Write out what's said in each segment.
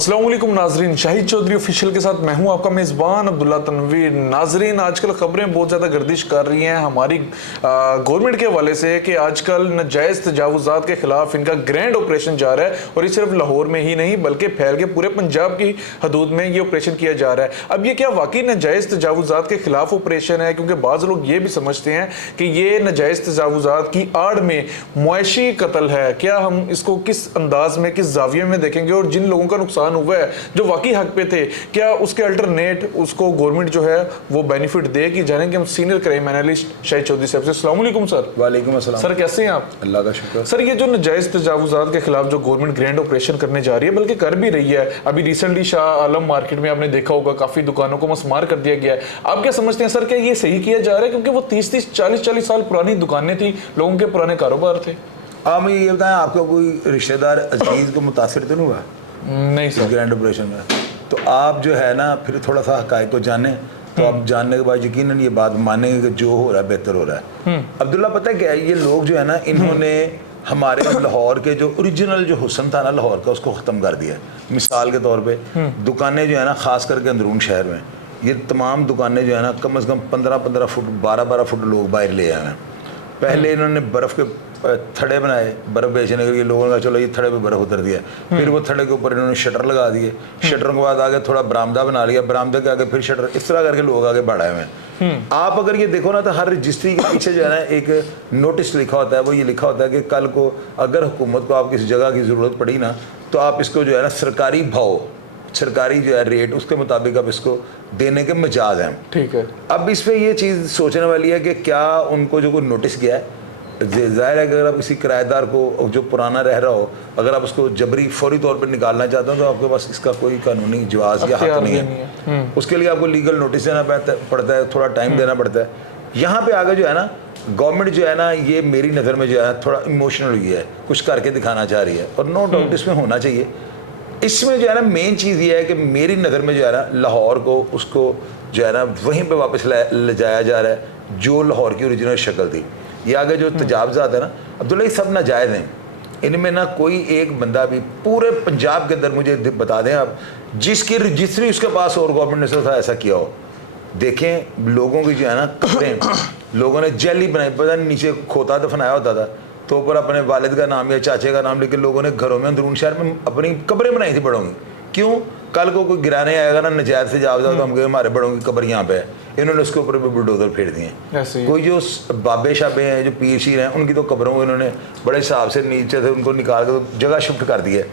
अस्सलामुअलैकुम नाजरीन, शाहिद चौधरी ऑफिशियल के साथ मैं हूं आपका मेज़बान अब्दुल्ला तनवीर। नाजरीन, आजकल खबरें बहुत ज़्यादा गर्दिश कर रही हैं हमारी गवर्नमेंट के हवाले से कि आजकल नाजायज़ तजावुज़ात के खिलाफ इनका ग्रैंड ऑपरेशन जा रहा है, और ये सिर्फ लाहौर में ही नहीं बल्कि फैल के पूरे पंजाब की हदूद में ये ऑपरेशन किया जा रहा है। अब ये क्या वाकई नाजायज़ तजावुज़ात के खिलाफ ऑपरेशन है? क्योंकि बाज़ लोग ये भी समझते हैं कि ये नाजायज़ तजावुज़ात की आड़ में मुआशी कत्ल है। क्या हम इसको किस अंदाज में, किस जाविये में देखेंगे, और जिन लोगों का नुकसान हुआ है जो वाकई हक पे थे, क्या उसके अल्टरनेट उसको गवर्नमेंट जो है वो बेनिफिट देगी? जानेंगे हम senior crime analyst Shahid Chaudhary साहब से। अस्सलाम वालेकुम सर। वालेकुम अस्सलाम सर, कैसे हैं आप? अल्लाह का शुक्र। सर, ये जो नाजायज तजावुज़ात के खिलाफ जो गवर्नमेंट ग्रैंड ऑपरेशन करने जा रही है, बल्कि कर भी रही है, अभी रिसेंटली शाह आलम मार्केट में आपने देखा होगा काफी दुकानों को मस्मार कर दिया गया है। आप क्या समझते हैं सर, क्या ये सही किया जा रहा है? क्योंकि वो 30-30 40-40 साल पुरानी दुकानें थी, लोगों के पुराने कारोबार थे। आप मुझे ये बताएं, आपका कोई रिश्तेदार अजीज को मुतासिर तो नहीं हुआ? नहीं सर। ग्रैंड ऑपरेशन में तो आप जो है ना फिर थोड़ा सा हकायक को जाने, तो आप जानने के बाद यकीनन ये बात मानेंगे कि जो हो रहा है बेहतर हो रहा है। अब्दुल्ला, पता है क्या है, ये लोग जो है ना, इन्होंने हमारे लाहौर के जो ओरिजिनल जो हुस्न था ना लाहौर का, उसको ख़त्म कर दिया। मिसाल के तौर पे दुकानें जो है ना, ख़ास करके अंदरून शहर में, ये तमाम दुकानें जो है ना, कम से कम 15-15 फुट 12-12 फुट लोग बाहर ले आए हैं। पहले इन्होंने बर्फ़ के थड़े बनाए बर्फ़ बेचने के लिए, लोगों ने कहा चलो ये थड़े पे बर्फ़ उतर दिया, फिर वो थड़े के ऊपर इन्होंने शटर लगा दिए, शटर के बाद आगे थोड़ा बरामदा बना लिया, बरामदे के आगे फिर शटर, इस तरह करके लोग आगे बढ़ाए हुए हैं। आप अगर ये देखो ना, तो हर रजिस्ट्री के पीछे जो है ना एक नोटिस लिखा होता है। वो ये लिखा होता है कि कल को अगर हुकूमत को आप किसी जगह की ज़रूरत पड़ी ना, तो आप इसको जो है ना सरकारी भाव, सरकारी जो है रेट, उसके मुताबिक अब इसको देने के मजाज हैं। ठीक है। अब इस पर यह चीज़ सोचने वाली है कि क्या उनको जो कोई नोटिस किया है, ज़ाहिर है कि अगर आप किसी किराएदार को जो पुराना रह रहा हो, अगर आप उसको जबरी फौरी तौर पर निकालना चाहते हो, तो आपके पास इसका कोई कानूनी जवाज़ या हक नहीं है। उसके लिए आपको लीगल नोटिस देना पड़ता है, थोड़ा टाइम देना पड़ता है। यहाँ पे आगे जो है ना, गवर्नमेंट जो है ना, ये मेरी नज़र में जो है थोड़ा इमोशनल हुई है, कुछ करके दिखाना चाह रही है, और नो डाउट इसमें होना चाहिए। इसमें जो है ना मेन चीज़ ये है कि मेरी नज़र में जो है ना, लाहौर को उसको जो है ना वहीं पे वापस ले जाया जा रहा है जो लाहौर की ओरिजिनल शक्ल थी। ये आगे जो तजावज़ात है ना अब्दुल्ला, ये सब नाजायज़ हैं। इनमें ना कोई एक बंदा भी पूरे पंजाब के अंदर मुझे बता दें आप, जिसकी रजिस्ट्री उसके पास और गवर्नमेंट ने ऐसा किया हो। देखें लोगों की जो है ना कब्रें, लोगों ने जेली बनाई, पता नहीं नीचे खोता दफनाया होता था, तो ऊपर अपने वालिद का नाम या चाचे का नाम लेकर लोगों ने घरों में अंदरून शहर में अपनी कब्रें बनाई थी बड़ों की। क्यों? कल को कोई गिराने आएगा ना नजायज से जावजा, तो हम कहें हमारे बड़ों की कब्र यहाँ पे है, इन्होंने उसके ऊपर भी बुलडोजर फेर दिए। कोई जो बाबे शाबे हैं, जो पीर शीर हैं, उनकी तो कब्रों को इन्होंने बड़े हिसाब से नीचे से उनको निकाल कर तो जगह शिफ्ट कर दी है।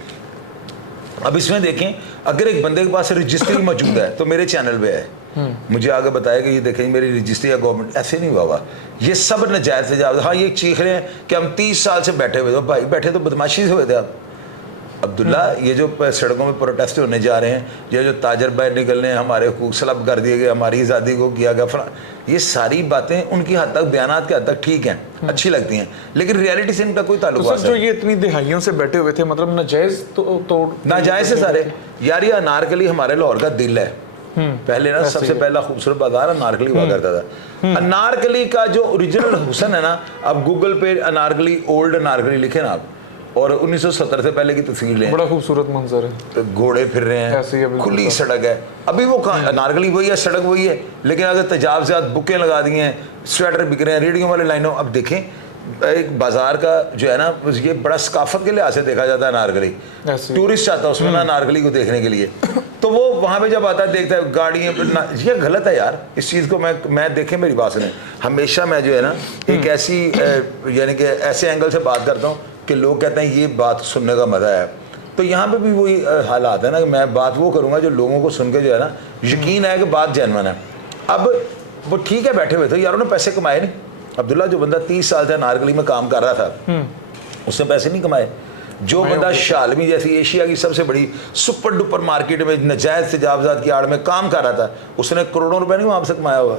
अब इसमें देखें, अगर एक बंदे के पास रजिस्ट्री मौजूद है तो मेरे चैनल पे है, मुझे आगे बताया कि ये देखें मेरी रजिस्ट्री है गवर्नमेंट, ऐसे नहीं हुआ। ये सब नजायज से जावजा। हाँ, ये चीख रहे हैं कि हम 30 साल से बैठे हुए थे। भाई बैठे तो बदमाशी से हुए थे आप। अब्दुल्ला, ये जो सड़कों में प्रोटेस्ट होने जा रहे हैं, ये जो ताजर बाहर निकलने, हमारे हुकूक सलब कर दिए गए, हमारी आज़ादी को किया गया, ये सारी बातें उनकी हद तक, बयानात के हद तक ठीक हैं, अच्छी लगती हैं, लेकिन रियलिटी से इनका कोई ताल्लुक नहीं। जो ये इतनी दिहाइयों से बैठे हुए थे, मतलब नाजायज़ तो नाजायज़ है सारे। यार ये अनारकली हमारे लाहौर का दिल है। पहले ना सबसे पहला खूबसूरत बाजार अनारकली हुआ करता था। अनारकली का जो ओरिजिनल हुस्न है ना, अब गूगल पे अनारकली, ओल्ड अनारकली लिखे ना आप, और 1970 से पहले की तस्वीरें, बड़ा खूबसूरत मंजर है, तो घोड़े फिर रहे हैं, खुली सड़क है। अभी वो अनारकली वही है, सड़क वही है, लेकिन अगर तजावज़ात बुकें लगा दी हैं, स्वेटर बिक रहे हैं, रेडियो वाले लाइनों। अब देखें एक बाजार का जो है ना, ये बड़ा सकाफत के लिहाज से देखा जाता है अनारकली। टूरिस्ट आता है उसमें ना अनारकली को देखने के लिए, तो वो वहाँ पे जब आता है देखता है गाड़ियाँ, ये गलत है यार। इस चीज़ को मैं देखें, मेरी बात सुने, हमेशा मैं जो है ना एक ऐसी यानी कि ऐसे एंगल से बात करता हूँ कि लोग कहते हैं ये बात सुनने का मज़ा है। तो यहाँ पे भी वही हालात है ना कि मैं बात वो करूँगा जो लोगों को सुन के जो है ना यकीन है कि बात जेन्युइन है। अब वो ठीक है, बैठे हुए थे यारों ने पैसे कमाए नहीं। अब्दुल्ला, जो बंदा 30 साल से अनारकली में काम कर रहा था, उसने पैसे नहीं कमाए। जो बंदा शालमी जैसी एशिया की सबसे बड़ी सुपर डुपर मार्केट में नजायज तजावजात की आड़ में काम कर रहा था, उसने करोड़ों रुपए नहीं वहां से कमाया हुआ।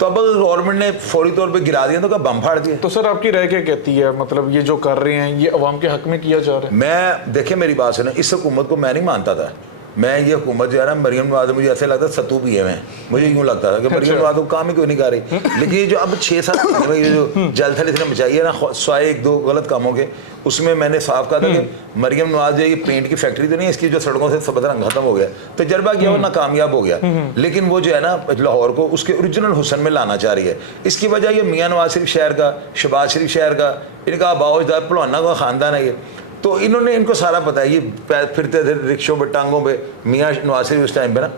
तो अब अगर गवर्नमेंट ने फौरी तौर पे गिरा दिया तो क्या बम फाड़ दिया? तो सर आपकी राय क्या कहती है, मतलब ये जो कर रहे हैं ये अवाम के हक में किया जा रहा है? मैं देखिए मेरी बात सुने, इस हुकूमत को मैं नहीं मानता था। मैं ये हुकूमत जो है ना, मरियम नवाज मुझे ऐसे लगता था सत्तू पिए में, मुझे यूँ लगता था कि मरियम नवाज को काम ही क्यों नहीं कर रही। लेकिन ये जो अब 6-7 महीने में ये जो जलथल इसने मचाई है ना, स्वाय 1-2 गलत कामों के, उसमें मैंने साफ कहा था कि मरियम नवाज जो ये पेंट की फैक्ट्री तो नहीं, इसकी जो सड़कों से सब रंग खत्म हो गया, तजर्बा किया और नाकामयाब हो गया। लेकिन वो जो है ना लाहौर को उसके ओरिजिनल हुसन में लाना चाह रही है। इसकी वजह ये मियाँ नवाज शरीफ शहर का, शहबाज शरीफ शहर का, इनका आबाओजदाद पहलवाना का ख़ानदान है ये। तो इन्होंने, इनको सारा पता है, ये फिरते थे रिक्शों पे, टांगों पे, मियाँ नवाज शरीफ उस टाइम पे ना,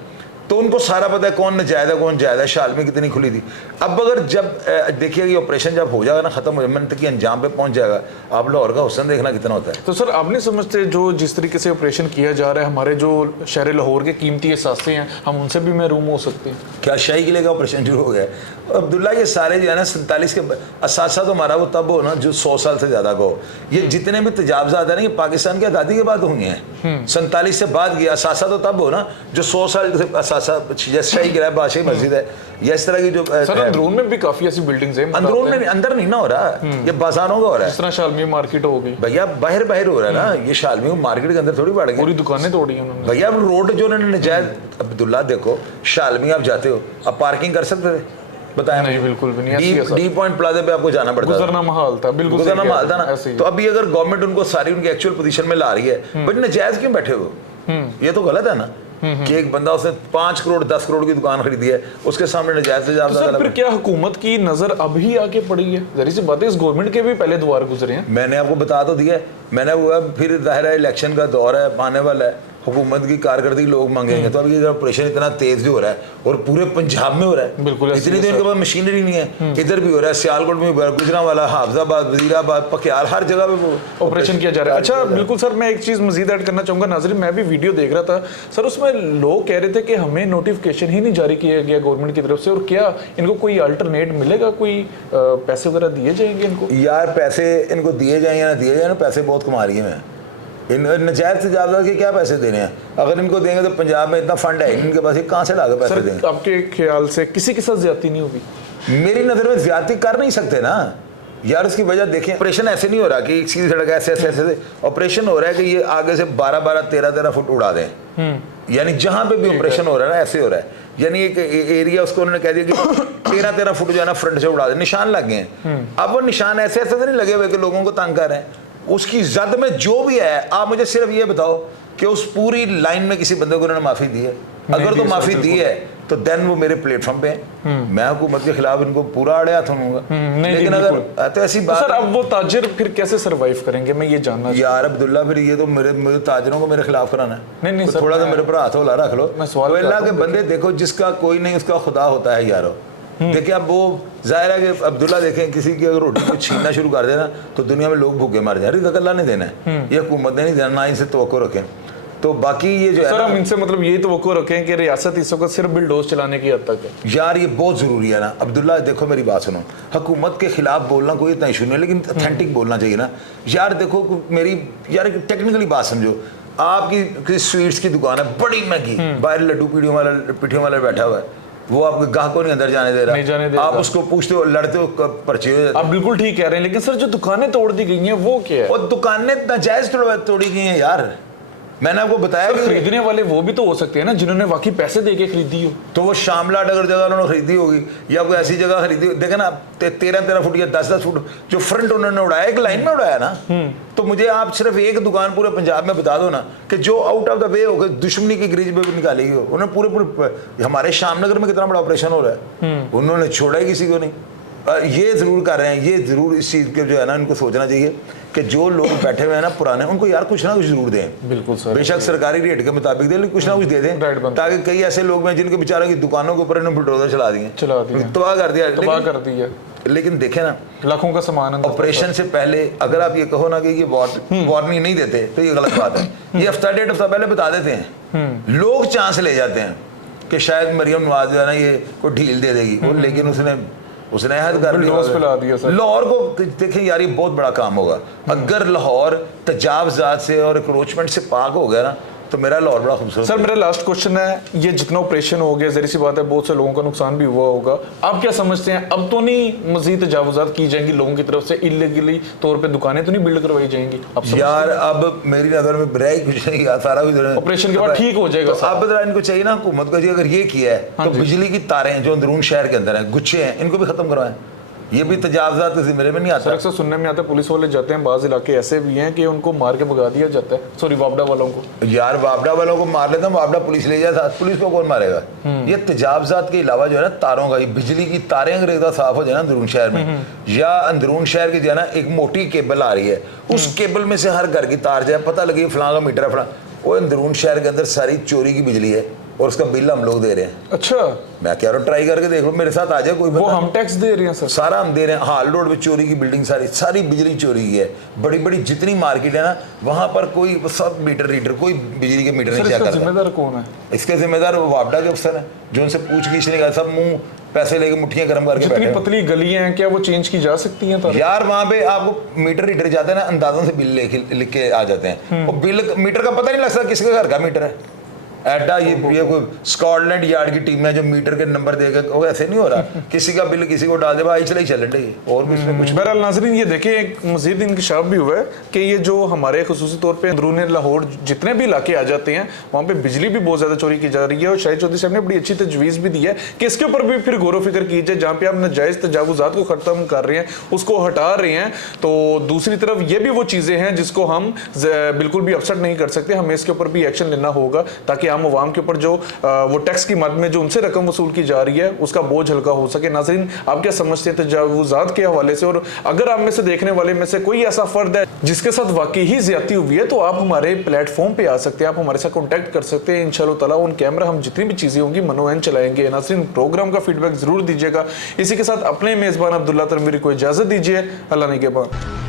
तो उनको सारा पता है कौन नजायज़ है कौन जायज़ है, शालमी कितनी खुली थी। अब अगर जब देखिए ये ऑपरेशन जब हो जाएगा ना, ख़त्म हो जाएगा, तक अंजाम पे पहुंच जाएगा, आप लाहौर का हुस्न देखना कितना होता है। तो सर आप नहीं समझते जो जिस तरीके से ऑपरेशन किया जा रहा है, हमारे जो शहर लाहौर के कीमती एहसासे हैं, हम उनसे भी महरूम हो सकते हैं? क्या शाही किले का ऑपरेशन शुरू हो गया है? अब्दुल्ला ये सारे जो है ना 47 के असासा तो हमारा वो तब हो ना जो 100 साल से ज़्यादा को, ये जितने भी तजावजात है ना, ये पाकिस्तान की आज़ादी के बाद हुए हैं। 47 से बाद गया असासा तो तब हो ना जो 100 साल से असासा, जैसे शाही किला है, बादशाही मस्जिद है, या इस तरह की जो सर अंदरून में भी काफ़ी ऐसी बिल्डिंग्स हैं। अंदरून में अंदर नहीं ना हो रहा, ये बाजारों का हो रहा है। जिस तरह शालमी मार्केट हो गई भैया, बाहर बाहर हो रहा है ना, ये शालमी मार्केट के अंदर थोड़ी बढ़ गई, पूरी दुकानें तोड़ी हैं उन्होंने। भैया अब रोड जो उन्होंने नजायज, अब्दुल्ला देखो शालमी आप जाते हो, आप पार्किंग कर सकते थे? बताया नहीं, बिल्कुल भी नहीं। डी पॉइंट प्लाजा पे आपको जाना पड़ता, गुजरना महाल था, बिल्कुल गुजरना महाल था ना। तो अभी अगर गवर्नमेंट उनको सारी उनकी एक्चुअल पोजीशन में ला रही है, बट नजायज क्यों बैठे हो? ये तो गलत है ना कि एक बंदा उसने 5 करोड़ 10 करोड़ की दुकान खरीदी है, उसके सामने नजायज से तो सर फिर क्या हुकूमत की नजर अभी आके पड़ी है? जरी सी बात है, इस गवर्नमेंट के भी पहले द्वार गुजरे हैं। मैंने आपको बता तो दिया है, मैंने वो फिर जाहिर है इलेक्शन का दौर है, आने वाला है, हुकूमत की कारकर्दगी लोग मांगेंगे। तो अभी ऑपरेशन इतना तेज जो हो रहा है और पूरे पंजाब में हो रहा है, बिल्कुल इतनी तो इनके पास मशीनरी नहीं है, इधर भी हो रहा है, सियालकोट में भी हो रहा है, गुजरांवाला, हाफजाबाद, वजीराबाद, पकियाल, हर जगह पे वो ऑपरेशन किया जा रहा है। अच्छा बिल्कुल सर, मैं एक चीज़ मजीद ऐड करना चाहूँगा नाज़रीन, मैं भी वीडियो देख रहा था सर, उसमें लोग कह रहे थे कि हमें नोटिफिकेशन ही नहीं जारी किया गया गवर्नमेंट की तरफ से, और क्या इनको कोई अल्टरनेट मिलेगा, कोई पैसे वगैरह दिए जाएंगे इनको? यार पैसे इनको दिए जाए या ना दिए जाए ना, पैसे बहुत कमा रही है। मैं इन नजायज तजावजात के क्या पैसे देने हैं? अगर इनको देंगे तो पंजाब में इतना फंड है इनके पास, कहाँ से लाकर पैसे देंगे? आपके ख्याल से किसी के साथ ज्यादती नहीं होगी? मेरी नज़र में ज्यादती कर नहीं सकते ना यार। उसकी वजह देखें, ऑपरेशन ऐसे नहीं हो रहा कि एक सीधी सड़क ऐसे ऐसे ऐसे, ऑपरेशन हो रहा है कि ये आगे से 12-12, 13-13 फुट उड़ा दें। यानी जहां पे भी ऑपरेशन हो रहा है ना ऐसे हो रहा है, यानी एक एरिया उसको उन्होंने कह दिया कि 13-13 फुट जो है ना फ्रंट से उड़ा दे, निशान लग गए हैं। अब वो निशान ऐसे ऐसे तो नहीं लगे हुए कि लोगों को तंग कर रहे हैं, उसकी जद में जो भी है। आप मुझे सिर्फ ये बताओ कि उस पूरी लाइन में किसी बंदे को उन्होंने माफी दी है? अगर तो माफी दी है तो देन वो मेरे प्लेटफॉर्म पे हैं, मैं हुकूमत के खिलाफ इनको पूरा आड़े हाथ होऊंगा। लेकिन अगर तो ऐसी बात, सर अब वो ताजिर फिर कैसे सरवाइव करेंगे, मैं ये जानना यार अब्दुल्ला, फिर ये तो मेरे ताजरों को मेरे खिलाफ कराना है। नहीं तो थोड़ा सा मेरे पर हाथ होला रख लो। सवाल अल्लाह के बंदे देखो, जिसका कोई नहीं उसका खुदा होता है यारो। देखिए अब वो जाहिर है कि अब्दुल्ला देखें, किसी की अगर रोटी को छीनना शुरू कर देना तो दुनिया में लोग भूखे मर जाए, रिज़्क़ अल्लाह ने देना है, ये हुकूमत ने नहीं देना, ना इनसे तवक्को रखें। तो बाकी ये जो है सर, हम इनसे मतलब यही तवक्को रखें कि रियासत इस वक्त सिर्फ बिल्डोज चलाने की हद तक है। यार ये बहुत ज़रूरी है ना अब्दुल्ला। देखो मेरी बात सुनो, हुकूमत के खिलाफ बोलना कोई इतना इशू नहीं है, लेकिन ऑथेंटिक बोलना चाहिए ना यार। देखो मेरी यार टेक्निकली बात समझो, आपकी स्वीट्स की दुकान है बड़ी महंगी, बाहर लड्डू पीढ़ियों वाला बैठा हुआ है, वो आपके ग्राहकों नहीं अंदर जाने दे रहा, आप उसको पूछते हो, लड़ते हो, पर्चे हो जाते। आप बिल्कुल ठीक कह रहे हैं, लेकिन सर जो दुकानें तोड़ दी गई हैं वो क्या है? और दुकानें नाजायज तोड़ी गई हैं यार। मैंने आपको बताया कि खरीदने वाले वो भी तो हो सकते हैं ना जिन्होंने वाकई पैसे दे के खरीदी हो। तो वो शामलाट अगर जगह उन्होंने खरीदी होगी या कोई ऐसी जगह खरीदी, देखे ना 13-13 फुट या 10-10 फुट जो फ्रंट उन्होंने उड़ाया, एक लाइन में उड़ाया ना। तो मुझे आप सिर्फ एक दुकान पूरे पंजाब में बता दो ना कि जो आउट ऑफ द वे हो गए, दुश्मनी की ग्रीज में निकाली हो उन्होंने पूरे हमारे शामनगर में कितना बड़ा ऑपरेशन हो रहा है, उन्होंने छोड़ा ही किसी को नहीं। ये ज़रूर कर रहे हैं, ये ज़रूर इस चीज़ के जो है ना इनको सोचना चाहिए कि जो लोग बैठे हुए हैं ना पुराने, उनको यार कुछ ना कुछ जरूर दें। बिल्कुल सर, बेशक सरकारी रेट के मुताबिक दें, लेकिन कुछ ना कुछ दे दें, ताकि कई ऐसे लोग हैं जिनके बेचारों की दुकानों के ऊपर इन्होंने बुलडोजर चला दिए, तबाह कर दिया। लेकिन देखें ना, लाखों का सामान ऑपरेशन से पहले अगर आप ये कहो ना कि ये वार्निंग नहीं देते तो ये गलत बात है। ये हफ्ता डेढ़ हफ्ता पहले बता देते हैं, लोग चांस ले जाते हैं कि शायद मरियम नवाज जो है ना ये कोई ढील दे देगी, लेकिन उसने हद कर बुलडोज पे ला दिया सर। लाहौर को देखें यार, ये बहुत बड़ा काम होगा अगर लाहौर तजावजात से और एक्रोचमेंट से पाक हो गया ना, तो मेरा लाहौर बड़ा खूबसूरत। सर मेरा लास्ट क्वेश्चन है, ये जितना ऑपरेशन हो गया, जहरी सी बात है बहुत से लोगों का नुकसान भी हुआ होगा, आप क्या समझते हैं अब तो नहीं मजीद तजावुजात की जाएंगी लोगों की तरफ से, इलीगली तौर पे दुकानें तो नहीं बिल्ड करवाई जाएंगी अब यार? अब मेरी नजर में बुराई कुछ नहीं, सारा कुछ ऑपरेशन के बाद ठीक हो जाएगा। तो अब जरा इनको चाहिए ना हुकूमत को, अगर ये किया है तो बिजली की तारें जो अंदरून शहर के अंदर हैं, गुच्छे हैं, इनको भी खत्म करवाएं। ये भी तजावजात किसी मेरे में नहीं आता। सर अक्सर सुनने में आता है पुलिस वाले जाते हैं, बाज़ इलाके ऐसे भी हैं कि उनको मार के भगा दिया जाता है, सॉरी वापडा वालों को। यार वापडा वालों को मार लेते हैं, वापडा पुलिस ले जाए साथ, पुलिस को कौन मारेगा? ये तजावजात के अलावा जो है ना तारों का, ये बिजली की तारें अगर एकदम साफ हो जाए ना अंदरून शहर में, या अंदरून शहर की जो है ना एक मोटी केबल आ रही है, उस केबल में से हर घर की तार जाए, पता लगे फलां का मीटर है फलां, वो अंदरून शहर के अंदर सारी चोरी की बिजली है और उसका बिल हम लोग दे रहे हैं। अच्छा, मैं कह रहा हूँ ट्राई करके देख लो, मेरे साथ आ जाए कोई। वो हम टैक्स दे रहे हैं सर? सारा हम दे रहे हैं। हाल रोड पे चोरी की बिल्डिंग, सारी बिजली चोरी की है। बड़ी बड़ी जितनी मार्केट है ना, वहां पर कोई सब मीटर रीडर, कोई बिजली के मीटर नहीं चेक करता। जिम्मेदार कौन है इसके? जिम्मेदार वो वापडा के अफसर है जो उनसे पूछगीछ नहीं कर, सब मुंह पैसे लेके मुट्ठियां गर्म करके जितनी बैठे। पतली गलियां हैं क्या वो चेंज की जा सकती हैं? यार वहां पे आपको मीटर रीडर जाते हैं ना, अंदाजों से बिल लिख के आ जाते हैं। वो बिल मीटर का पता नहीं लगता किसके घर का मीटर है। ऐडा ये कोई स्कॉटलैंड यार्ड की टीम है जो मीटर के नंबर देगा, वो ऐसे नहीं हो रहा। किसी का बिल किसी को डाल दे, भाई चले चलन डे, और भी इसमें कुछ। बहरहाल नाज़रीन, ये देखिए एक मज़ीद इंकशाफ भी हुआ है कि ये जो हमारे खुसूसी तौर पे अंदरून लाहौर जितने भी इलाके आ जाते हैं वहाँ पे बिजली भी बहुत ज़्यादा चोरी की जा रही है। और शाहिद चौधरी साहब ने बड़ी अच्छी तजवीज़ भी दी है कि इसके ऊपर भी फिर गौर फिक्र कीजिए, जहाँ पे आप नाजायज़ तजावुजात को ख़त्म कर रहे हैं, उसको हटा रहे हैं, तो दूसरी तरफ ये भी वो चीज़ें हैं जिसको हम बिल्कुल भी अपसेट नहीं कर सकते। हमें इसके ऊपर भी एक्शन लेना होगा ताकि आम आवाम के ऊपर जो वो टैक्स की मद में जो उनसे रकम वसूल की जा रही है उसका बोझ हल्का हो सके। नाज़रीन, आप क्या समझते हैं तजावुजात के हवाले से? और अगर आप में से देखने वाले में से कोई ऐसा फर्द है जिसके साथ वाकई ही ज्यादती हुई है, तो आप हमारे प्लेटफॉर्म पे आ सकते हैं, आप हमारे साथ कॉन्टैक्ट कर सकते हैं। इंशाअल्लाह ताला ऑन कैमरा हम जितनी भी चीजें होंगी मनोरंजन चलाएंगे। नाज़रीन, प्रोग्राम का फीडबैक जरूर दीजिएगा। इसी के साथ अपने मेजबान अब्दुल्ला तनवीर को इजाजत दीजिए। अल्लाह निगहबान।